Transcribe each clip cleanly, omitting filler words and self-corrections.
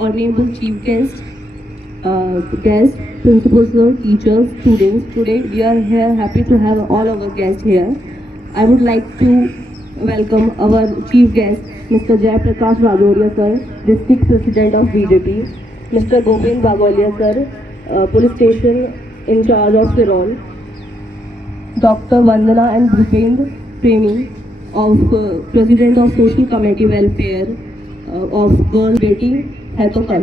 honorable chief guests, principals, teachers, students. Today we are here happy to have all our guests here. I would like to welcome our chief guest, Mr. Jai Prakash Rajoria sir, District President of BJP, Mr. Govind Bagalia sir, Police Station in charge of Sirol, Dr. Vandana and Bhupendra Premi of President of Social Committee Welfare of Girl Beti Hai To Kal.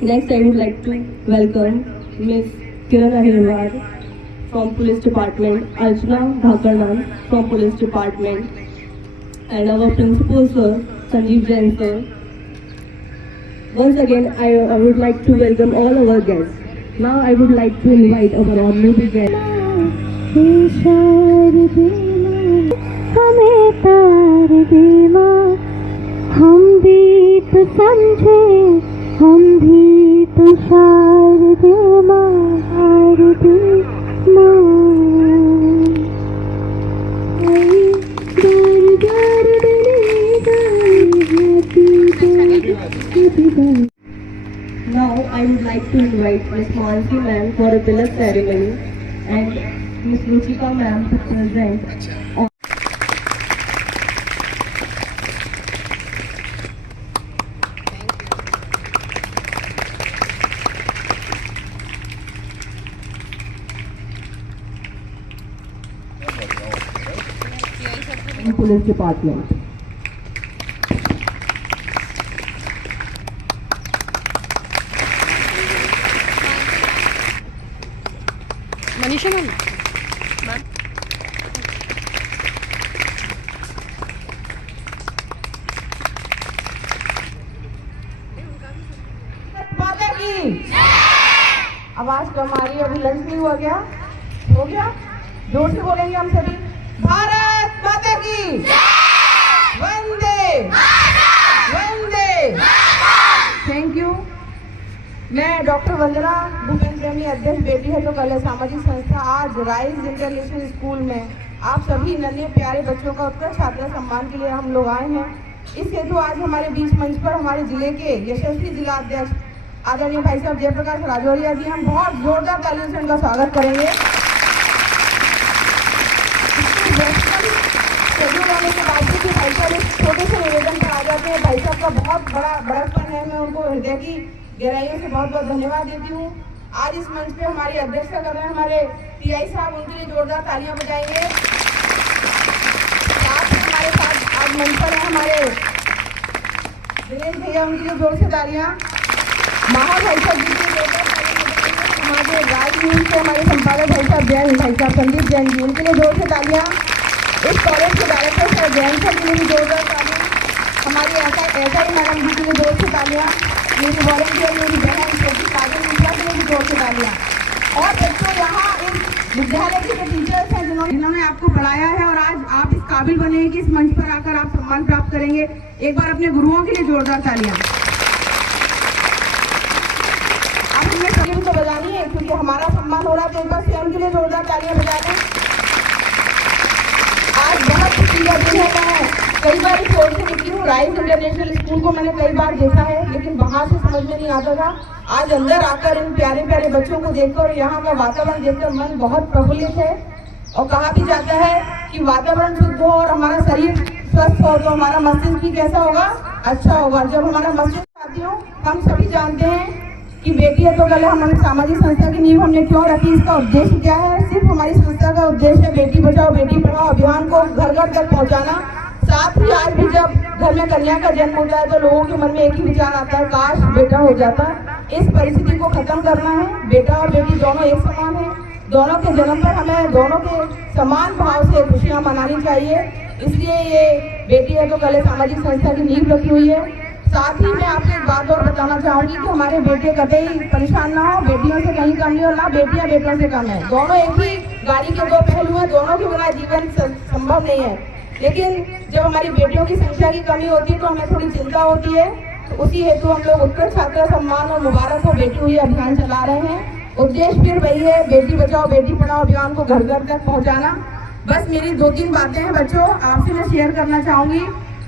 Next, I would like to welcome Ms. Kiran Ahirwar from Police Department, Archana Dhakarnan from Police Department, and our Principal Sir, Sanjeev Jain Sir. Once again, I would like to welcome all our guests. Now, I would like to invite our honorable guest. हमें तार देना, हम भी तो समझे, हम भी तो शार देना, शार देना। Now I would like to invite Ms. Mansi ma'am for a tilak ceremony and Ms. Ruchika ma'am to present on Police Department. Manisha ma'am माता की आवाज कम आ रही है। अभी लंच नहीं हुआ क्या? हो गया? जोर से बोलेंगे हम सभी। भारत माता की वंदे वंदे। Thank you. मैं डॉक्टर वंदना भूपेंद्र प्रेमी, अध्यक्ष बेटी है तो कल सामाजिक संस्था आज राइज इंटरनेशनल स्कूल में आप सभी नन्हे प्यारे बच्चों का उत्कृष्ट छात्र सम्मान के लिए हम लोग आए हैं। इस हेतु आज हमारे बीच मंच पर हमारे जिले के यशस्वी जिला अध्यक्ष आदरणीय भाई साहब जयप्रकाश राजौरिया जी, हम बहुत जोरदार तालियों से उनका स्वागत करेंगे। शेड्यूल होने के बावजूद भी भाई साहब इस छोटे से निवेदन पर आ जाते हैं। भाई साहब का बहुत बड़ा बड़प्पन है। मैं उनको हृदय की गहराइयों से बहुत बहुत धन्यवाद देती हूँ। आज इस मंच पे हमारी अध्यक्षता कर रहे हैं हमारे टीआई साहब, उनके लिए जोरदार तालियां बजाएंगे। साथ ही हमारे साथ आज मंच पर है हमारे दिनेश भैया, उनके लिए जोर से तालियां। महा भाई साहब जी के जोरदार तालियां। हमारे राज न्यूज से हमारे संपादक भाई साहब जैन, भाई साहब संदीप जैन जी, उनके लिए जोर से तालियां। इस कॉलेज के डायरेक्टर सर जैन सर के लिए भी जोरदार तालियां। हमारी ऐसा ही मैडम जी के लिए जोर से तालियां। मेरी वॉलंटियर, मेरी बहन छोटी काजल मिश्रा के लिए भी जोर से तालियां। और बच्चों, यहाँ इस विद्यालय के जो टीचर्स हैं जिन्होंने आपको पढ़ाया है और आज आप इस काबिल बने हैं कि इस मंच पर आकर आप सम्मान प्राप्त करेंगे, एक बार अपने गुरुओं के लिए जोरदार तालियां। अब हमें सभी को बजानी है क्योंकि हमारा सम्मान हो रहा है, तो एक बार स्वयं के लिए जोरदार तालियां बजा दें। आज बहुत खुशी का दिन है। मैं कई बार इस रोड से निकली हूँ, राइज इंटरनेशनल स्कूल को मैंने कई बार देखा है, लेकिन बाहर से समझ में नहीं आता था। आज अंदर आकर इन प्यारे प्यारे बच्चों को देखकर और यहाँ का वातावरण देखकर मन बहुत प्रफुल्लित है। और कहा भी जाता है कि वातावरण शुद्ध हो और हमारा शरीर स्वस्थ हो तो हमारा मस्तिष्क भी कैसा होगा? अच्छा होगा। जब हमारा मस्तिष्क, साथियों, हम सभी जानते हैं कि बेटी है तो कल हमारी सामाजिक संस्था की नींव हमने क्यों रखी, इसका उद्देश्य क्या है? सिर्फ हमारी संस्था का उद्देश्य बेटी बचाओ बेटी पढ़ाओ अभियान को घर घर तक पहुँचाना। साथ ही आज भी जब घर में कन्या का जन्म होता है तो लोगों के मन में एक ही विचार आता है, काश बेटा हो जाता। इस परिस्थिति को खत्म करना है। बेटा और बेटी दोनों एक समान है। दोनों के जन्म पर हमें दोनों के समान भाव से खुशियां मनानी चाहिए। इसलिए ये बेटी है तो कल सामाजिक संस्था की नींव रखी हुई है। साथ ही मैं आपको एक बात और बताना चाहूंगी कि हमारे बेटे कतई परेशान ना हो, बेटियों से कहीं कम नहीं हो, ना बेटियां बेटों से कम है। दोनों एक ही गाड़ी के दो पहलू हैं, दोनों के बिना जीवन संभव नहीं है। लेकिन जब हमारी बेटियों की संख्या की कमी होती है तो हमें थोड़ी चिंता होती है। तो उसी हेतु हम लोग उत्कृष्ट छात्र सम्मान और मुबारक हो बेटी हुई अभियान चला रहे हैं। उद्देश्य फिर वही है, बेटी बचाओ बेटी पढ़ाओ अभियान को घर घर तक पहुंचाना। बस मेरी 2-3 बातें हैं बच्चों, आपसे मैं शेयर करना चाहूंगी।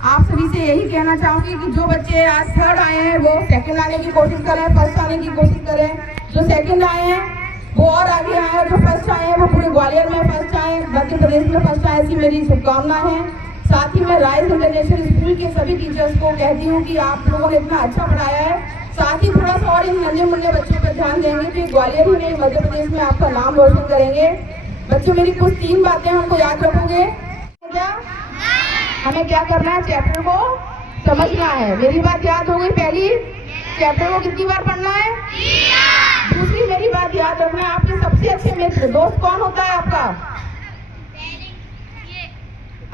आप सभी से यही कहना चाहूंगी कि जो बच्चे आज थर्ड आए हैं वो सेकंड आने की कोशिश करें, फर्स्ट आने की कोशिश करें। जो सेकंड आए हैं वो और आगे आए, जो फर्स्ट आए हैं वो पूरे ग्वालियर में फर्स्ट आए, मध्य प्रदेश में फर्स्ट आए, ऐसी मेरी शुभकामनाएं हैं। साथ ही मैं राइज इंटरनेशनल स्कूल के सभी टीचर्स को कहती हूँ कि आप लोगों ने इतना अच्छा पढ़ाया है, साथ ही थोड़ा सा और इन नन्हे मुन्ने बच्चों पर ध्यान देंगे तो ग्वालियर ही नहीं मध्य प्रदेश में आपका नाम रोशन करेंगे। बच्चों मेरी कुछ 3 बातें हमको याद रखोगे क्या? हमें क्या करना है? चैप्टर को समझना है। मेरी बात याद हो गई? पहली, चैप्टर को कितनी बार पढ़ना है? दूसरी मेरी बात याद रखना है, आपके सबसे अच्छे मित्र दोस्त कौन होता है आपका?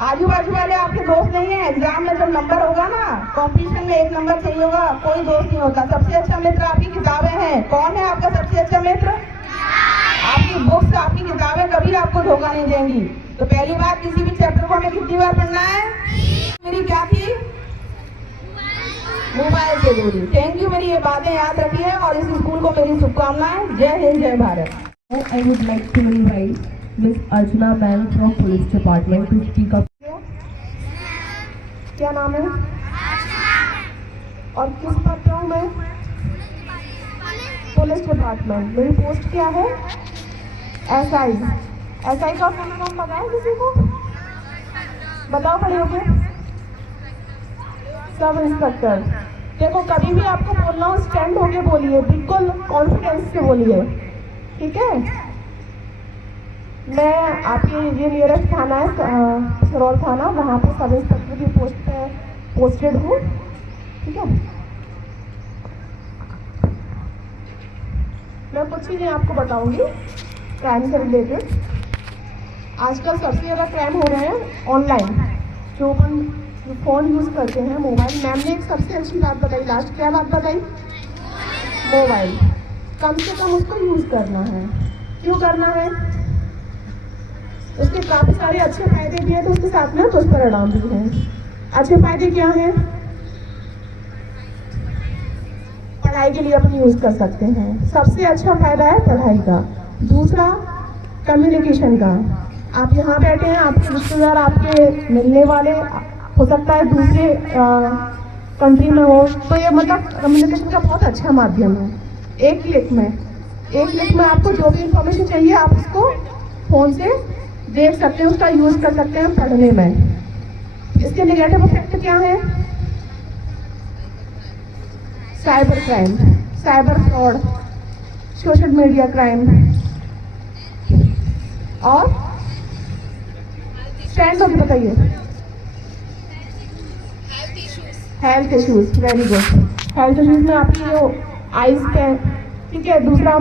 आजू बाजू वाले आपके दोस्त नहीं है। एग्जाम में जब नंबर होगा ना, कंपटीशन में 1 नंबर चाहिए होगा, कोई दोस्त नहीं होता। सबसे अच्छा मित्र आपकी किताबें हैं। कौन है आपका सबसे अच्छा मित्र? आपकी बुक्स, आपकी किताबें कभी आपको धोखा नहीं देंगी। तो पहली बात, किसी भी चैप्टर को हमें कितनी बार पढ़ना है? मेरी क्या थी? मोबाइल से दूरी। थैंक यू, मेरी ये बातें याद रखिए और इस स्कूल को मेरी शुभकामनाएं। जय हिंद, जय Bharat. I would like to invite Miss Archana Ma'am from Police Department to speak up. क्या नाम है? और किस पद पर हूँ मैं? Police department. मेरी पोस्ट क्या है? एसआई। एसआई का फुल फॉर्म पता है किसी को? बताओ खड़े होके। Sub inspector. देखो, कभी भी आपको बोलना हो स्टैंड होके बोलिए, बिल्कुल कॉन्फिडेंस से बोलिए, ठीक है? मैं आपके ये नियरेस्ट थाना है सरोल थाना, वहाँ पे सब इंस्पेक्टर की पोस्ट पे पोस्टेड हूँ, ठीक है? मैं कुछ चीज़ें आपको बताऊंगी क्राइम से रिलेटेड। आजकल सबसे ज़्यादा क्राइम हो रहे हैं ऑनलाइन, जो अपन फ़ोन यूज़ करते हैं, मोबाइल। मैम ने एक सबसे अच्छी बात बताई लास्ट, क्या बात बताई? मोबाइल कम से कम उसको यूज़ करना है। क्यों करना है? उसके काफ़ी सारे अच्छे फायदे भी हैं, तो उसके साथ में दुष्परिणाम भी हैं। अच्छे फायदे क्या हैं? पढ़ाई के लिए अपन यूज़ कर सकते हैं, सबसे अच्छा फायदा है पढ़ाई का। दूसरा, कम्युनिकेशन का। आप यहाँ बैठे हैं, आपके रिश्तेदार, आपके मिलने वाले हो सकता है दूसरे कंट्री में हो, तो ये मतलब कम्युनिकेशन का बहुत अच्छा माध्यम है। एक क्लिक में आपको जो भी इंफॉर्मेशन चाहिए आप उसको फ़ोन से देख सकते हैं, उसका यूज़ कर सकते हैं पढ़ने में। इसके नेगेटिव इफेक्ट क्या है? Cyber crime, cyber fraud, social media crime और स्टैंड होगी, बताइए। Health issues. Very good. Health issues में आपकी जो आइज पे, ठीक है। दूसरा,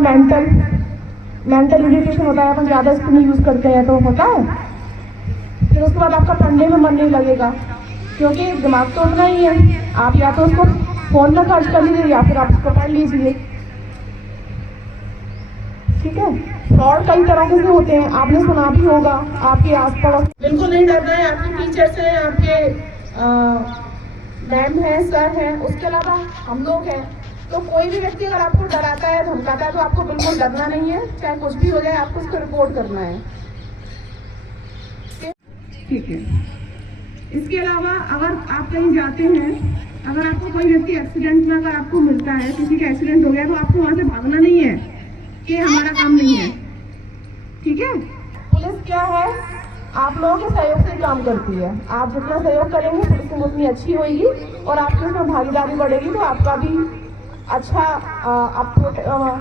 मेंटल इरिटेशन होता है, अपन ज़्यादा स्क्रीन यूज़ करते हैं तो होता है। फिर उसके बाद आपका पढ़ने में मन नहीं लगेगा, क्योंकि दिमाग तो उतना ही है। आप या तो उसको फ़ोन में खर्च कर लीजिए या फिर आप उसको पढ़ लीजिए, ठीक है। फ्रॉड कई तरह के होते हैं, आपने सुना भी होगा आपके आस पड़ोस। बिल्कुल नहीं डरना है, आपके टीचर्स हैं, आपके मैम है, सर है, उसके अलावा हम लोग हैं। तो कोई भी व्यक्ति अगर आपको डराता है, धमकाता है, तो आपको बिल्कुल डरना नहीं है। चाहे कुछ भी हो जाए, आपको उसको रिपोर्ट करना है, ठीक है। इसके अलावा अगर आप कहीं जाते हैं, अगर आपको कोई व्यक्ति एक्सीडेंट में अगर आपको मिलता है, किसी का एक्सीडेंट हो गया, तो आपको वहाँ से भागना नहीं है कि हमारा काम नहीं है, ठीक है। पुलिस क्या है? आप लोगों के सहयोग से काम करती है। आप जितना सहयोग करेंगे पुलिस में उतनी अच्छी होगी और आपकी उसमें भागीदारी बढ़ेगी, तो आपका भी अच्छा आप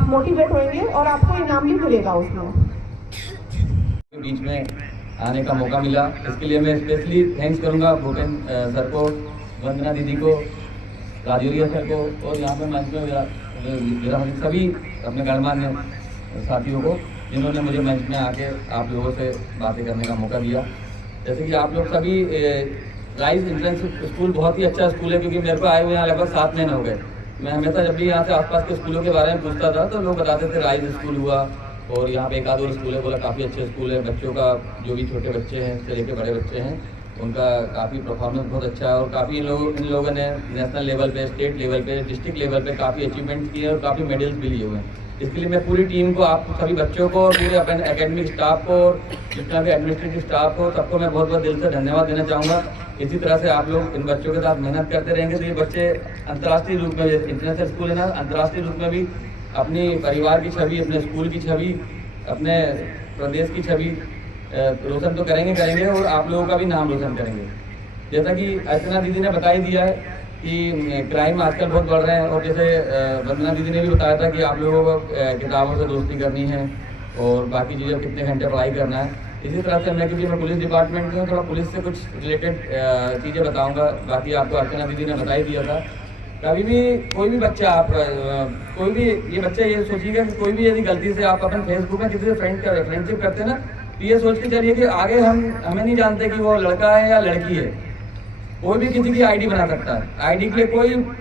मोटिवेट होंगे और आपको इनाम भी मिलेगा उसमें। बीच में आने का मौका मिला, इसके लिए मैं स्पेशली थैंक्स करूंगा भूपेन सर को, वंदना दीदी को, राजौरिया सर को और यहाँ पे मंच में सभी अपने गणमान्य साथियों को, जिन्होंने मुझे मंच में आके आप लोगों से बातें करने का मौका दिया। जैसे कि आप लोग सभी, राइज एंट्रेंस स्कूल बहुत ही अच्छा स्कूल है, क्योंकि मेरे को आए हुए यहाँ लगभग 7 महीने हो गए। मैं हमेशा जब भी यहाँ से आसपास के स्कूलों के बारे में पूछता था तो लोग बताते थे राइज स्कूल हुआ और यहाँ पे एक आध और स्कूल है, बोला काफ़ी अच्छे स्कूल है। बच्चों का जो भी छोटे बच्चे हैं से लेकर बड़े बच्चे हैं, उनका काफ़ी परफॉर्मेंस बहुत अच्छा है और काफ़ी इन लोगों ने नेशनल लेवल पे, स्टेट लेवल पे, डिस्ट्रिक्ट लेवल पे काफ़ी अचीवमेंट्स किए और काफ़ी मेडल्स भी लिए हुए हैं। इसके लिए मैं पूरी टीम को, आप सभी बच्चों को, पूरे अपने एकेडमिक स्टाफ को, जितना भी एडमिनिस्ट्रेटिव स्टाफ हो, सबको मैं बहुत बहुत दिल से धन्यवाद देना चाहूँगा। इसी तरह से आप लोग इन बच्चों के साथ मेहनत करते रहेंगे तो ये बच्चे अंतर्राष्ट्रीय रूप में, इंटरनेशनल स्कूल है ना, अंतर्राष्ट्रीय रूप में भी अपनी परिवार की छवि, अपने स्कूल की छवि, अपने प्रदेश की छवि रोशन तो करेंगे और आप लोगों का भी नाम रोशन करेंगे। जैसा कि अर्चना दीदी ने बता ही दिया है कि क्राइम आजकल बहुत बढ़ रहे हैं, और जैसे वंदना दीदी ने भी बताया था कि आप लोगों को किताबों से दोस्ती करनी है और बाकी चीज़ें कितने घंटे पढ़ाई करना है। इसी तरह से मैं, क्योंकि मैं पुलिस डिपार्टमेंट में हूँ, थोड़ा पुलिस से कुछ रिलेटेड चीज़ें बताऊँगा। बाकी आपको अर्चना दीदी ने बता ही दिया था। कभी भी कोई भी बच्चा, आप कोई भी ये बच्चा ये सोचिएगा कि कोई भी यदि गलती से आप अपन फेसबुक में किसी से फ्रेंडशिप करते हैं ना, तो ये सोच के चलिए कि आगे हमें नहीं जानते कि वो लड़का है या लड़की है। कोई भी किसी की आईडी बना सकता है। आईडी के लिए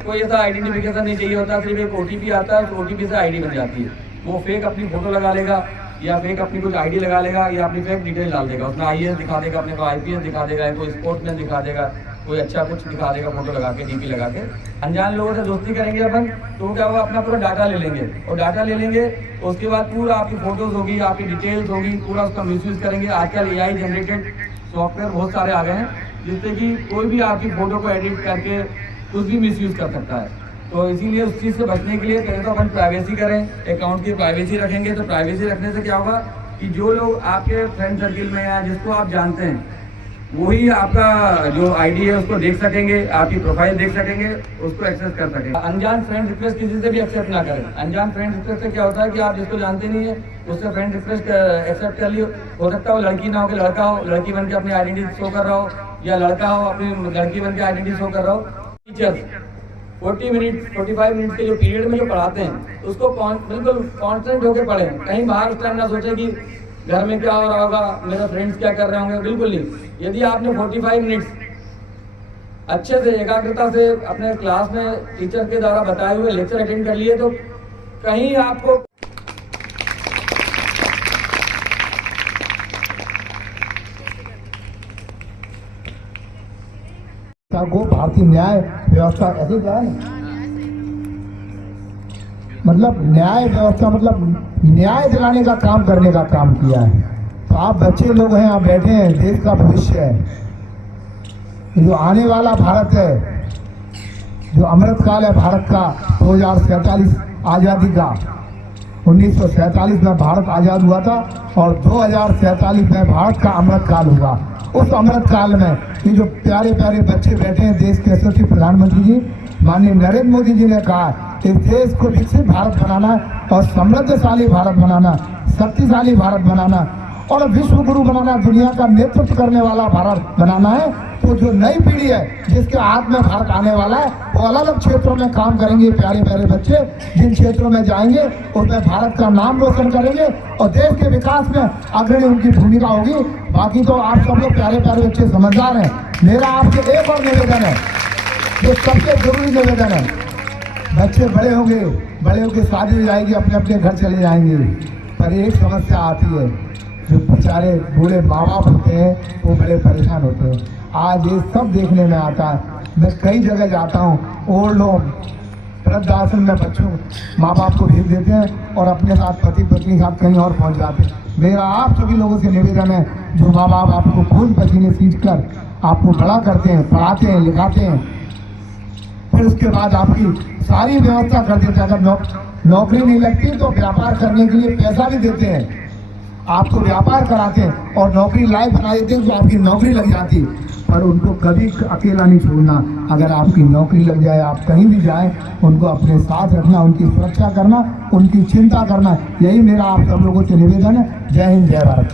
कोई ऐसा आइडेंटिफिकेशन नहीं चाहिए होता, सिर्फ एक ओटीपी आता है, उस ओटीपी से आईडी बन जाती है। वो फेक अपनी फोटो लगा लेगा या फेक अपनी कुछ आईडी लगा लेगा या अपनी फेक डिटेल डाल देगा। उसमें आईएएस दिखा देगा, अपने को आईपीएस दिखा देगा, कोई स्पोर्ट्समैन दिखा देगा, कोई अच्छा कुछ दिखा देगा फोटो लगा के, डीपी लगा के। अनजान लोगों से दोस्ती करेंगे अपन तो क्या होगा, अपना पूरा डाटा ले लेंगे, और डाटा ले लेंगे तो उसके बाद पूरा आपकी फोटोज होगी, आपकी डिटेल्स होगी, पूरा उसका मिसयूज करेंगे। आजकल एआई जनरेटेड सॉफ्टवेयर बहुत सारे आ गए हैं जिससे कि कोई भी आपकी फोटो को एडिट करके कुछ भी मिसयूज कर सकता है। तो इसीलिए उस चीज़ से बचने के लिए पहले तो अपन प्राइवेसी करें, अकाउंट की प्राइवेसी रखेंगे। तो प्राइवेसी रखने से क्या होगा कि जो लोग आपके फ्रेंड सर्किल में या जिसको आप जानते हैं वही आपका जो आईडी है उसको देख सकेंगे, आपकी प्रोफाइल देख सकेंगे, उसको एक्सेस कर सकेंगे। अनजान फ्रेंड रिक्वेस्ट किसी से भी एक्सेप्ट ना करें। अनजान फ्रेंड रिक्वेस्ट से क्या होता है कि आप जिसको जानते नहीं है उससे फ्रेंड रिक्वेस्ट एक्सेप्ट कर लियो। हो सकता है वो लड़की ना हो कि लड़का हो, लड़की बन के अपनी आइडेंटिटी शो कर रहा हो, या लड़का हो अपनी लड़की बन के आइडेंटिटी शो कर रहा हो। टीचर्स 40 मिनट 45 मिनट के जो पीरियड में जो पढ़ाते हैं उसको बिल्कुल कॉन्सेंट्रेट होकर पढ़ें। कहीं बाहर उस टाइम ना सोचे कि घर में क्या हो रहा होगा, मेरे फ्रेंड्स क्या कर रहे होंगे, बिल्कुल नहीं। यदि आपने 45 मिनट्स अच्छे से एकाग्रता से अपने क्लास में टीचर के द्वारा बताए हुए लेक्चर अटेंड कर लिए तो कहीं आपको को भारतीय न्याय व्यवस्था ऐसे क्या है, मतलब न्याय व्यवस्था मतलब न्याय दिलाने का काम करने का काम किया है। तो आप बच्चे लोग हैं, आप बैठे हैं, देश का भविष्य है। जो आने वाला भारत है, जो अमृतकाल है भारत का 2047 आज़ादी का, 1947 में भारत आज़ाद हुआ था और 2047 में भारत का अमृतकाल हुआ। उस अमृतकाल में ये जो प्यारे प्यारे बच्चे बैठे हैं, देश के यशस्वी प्रधानमंत्री जी माननीय नरेंद्र मोदी जी ने कहा कि देश को विकसित भारत बनाना और समृद्धशाली भारत बनाना, शक्तिशाली भारत बनाना और विश्व गुरु बनाना, दुनिया का नेतृत्व करने वाला भारत बनाना है। तो जो नई पीढ़ी है जिसके हाथ में भारत आने वाला है वो अलग अलग क्षेत्रों में काम करेंगे। प्यारे प्यारे बच्चे जिन क्षेत्रों में जाएंगे उसमें भारत का नाम रोशन करेंगे और देश के विकास में अग्रणी उनकी भूमिका होगी। बाकी तो आप सब लोग प्यारे प्यारे बच्चे समझदार हैं। मेरा आपसे एक और निवेदन है, जो सबसे जरूरी निवेदन है, बच्चे बड़े होंगे शादी हो जाएगी, अपने अपने घर चले जाएंगे, पर एक समस्या आती है, जो बेचारे बूढ़े माँ बाप होते हैं वो बड़े परेशान होते हैं। आज ये सब देखने में आता है। मैं कई जगह जाता हूँ, ओल्ड लोग वृद्धाश्रम में बच्चों माँ बाप को भेज देते हैं और अपने साथ पति पत्नी के साथ कहीं और पहुँच जाते हैं। मेरा आप सभी लोगों से निवेदन है, जो माँ बाप आपको खून पसीने सींच कर आपको बड़ा करते हैं, पढ़ाते हैं, लिखाते हैं, फिर उसके बाद आपकी सारी व्यवस्था कर देते हैं। अगर नौकरी नहीं लगती तो व्यापार करने के लिए पैसा भी देते हैं, आपको व्यापार कराते हैं और नौकरी लायक बना देते हैं तो आपकी नौकरी लग जाती। पर उनको कभी अकेला नहीं छोड़ना। अगर आपकी नौकरी लग जाए, आप कहीं भी जाएं, उनको अपने साथ रखना, उनकी सुरक्षा करना, उनकी चिंता करना, यही मेरा आप सब लोगों से निवेदन है। जय हिंद, जय भारत।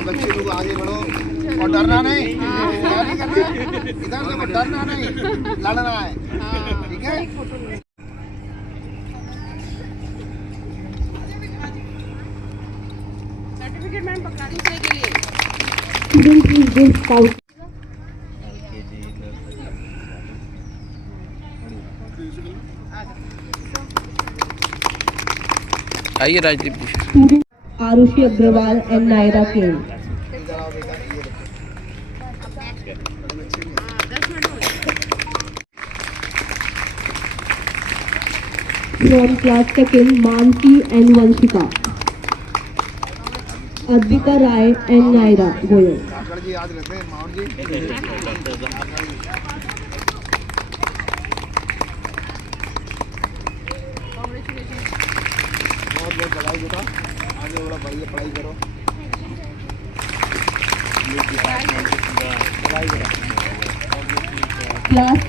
बच्चे लोग आगे बढ़ो और डरना नहीं, इधर से डरना नहीं, लड़ना है, ठीक है। सर्टिफिकेट मैम पकड़ा दूसरे के लिए। आइए राजदीप जी। Arushi Agrawal and Naira King. from class second, Mansi and Vanshika. Advika Rai and Naira Goyal. काकड़ जी याद रखते हैं माउंट जी बहुत बहुत बधाई बेटा आगे बड़ा बढ़िया पढ़ाई करो पढ़ाई करो Class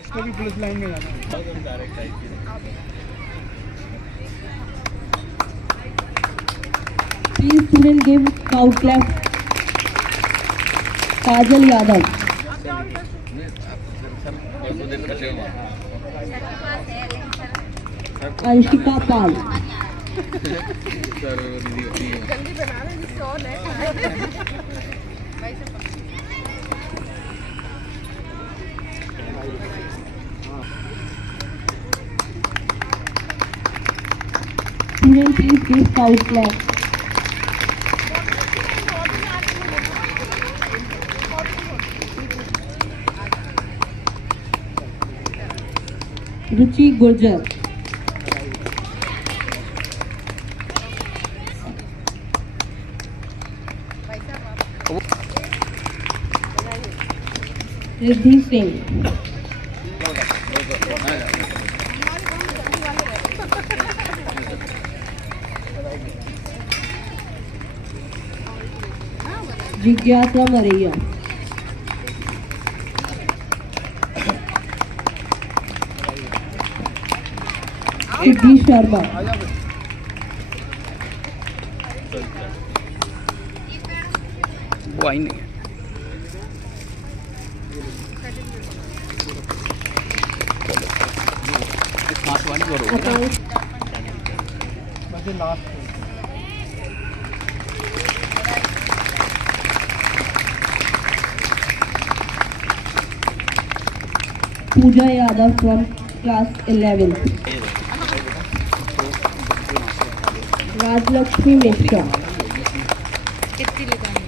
इसको भी पुलिस लाइन में जाना please student give cow clap. Kajal Yadav. Anshika Pal. जल्दी बना रहे जिससे और Student please give cow clap. Ruchi Gurjar. Riddhi Singh. जिज्ञासा मरैया. सिद्धि शर्मा. वो आई नहीं है आकांक्ष पूजा Yadav from class 11th. Rajalakshmi Mishra. कितनी लगानी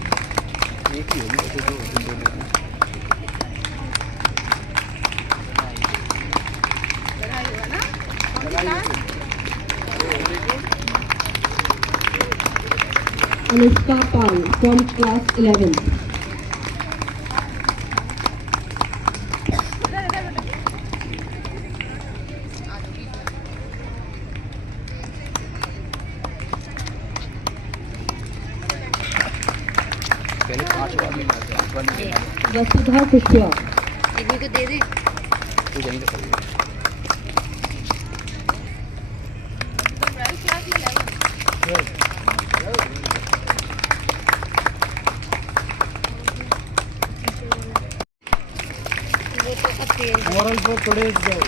Anushka Pal from class 11th. पहले 5 बार वसुधा कुशवाहा. एक को दे दे तू जल्दी कर moral for today's day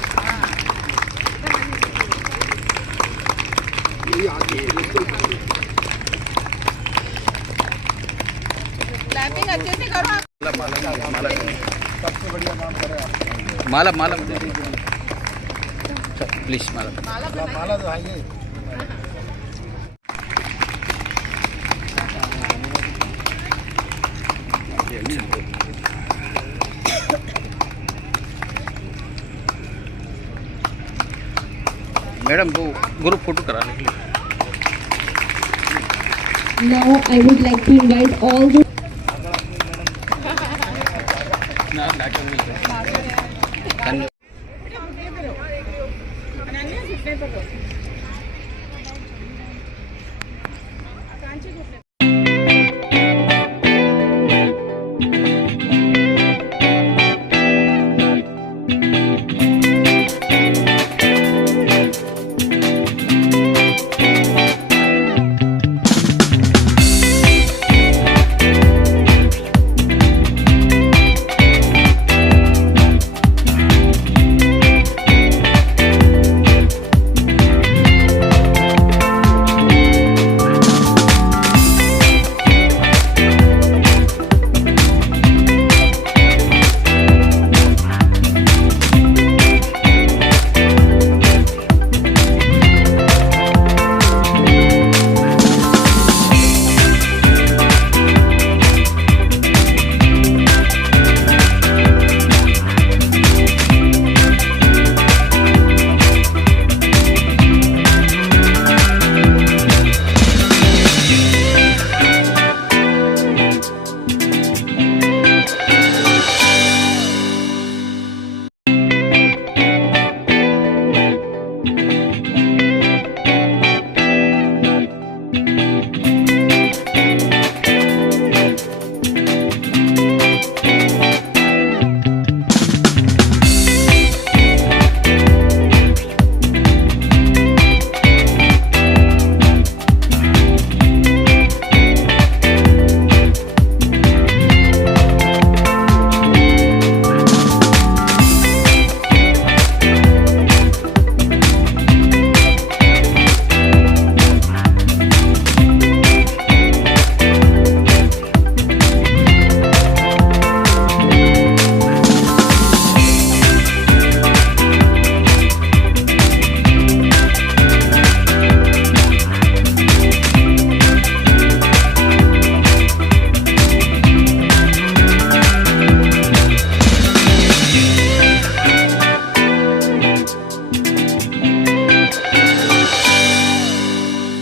clapping अच्छे से करो सबसे बढ़िया काम करे आप माला माला प्लीज माला माला तो आइए मैडम वो ग्रुप फोटो करा लेंगे Now I would like to invite all the ना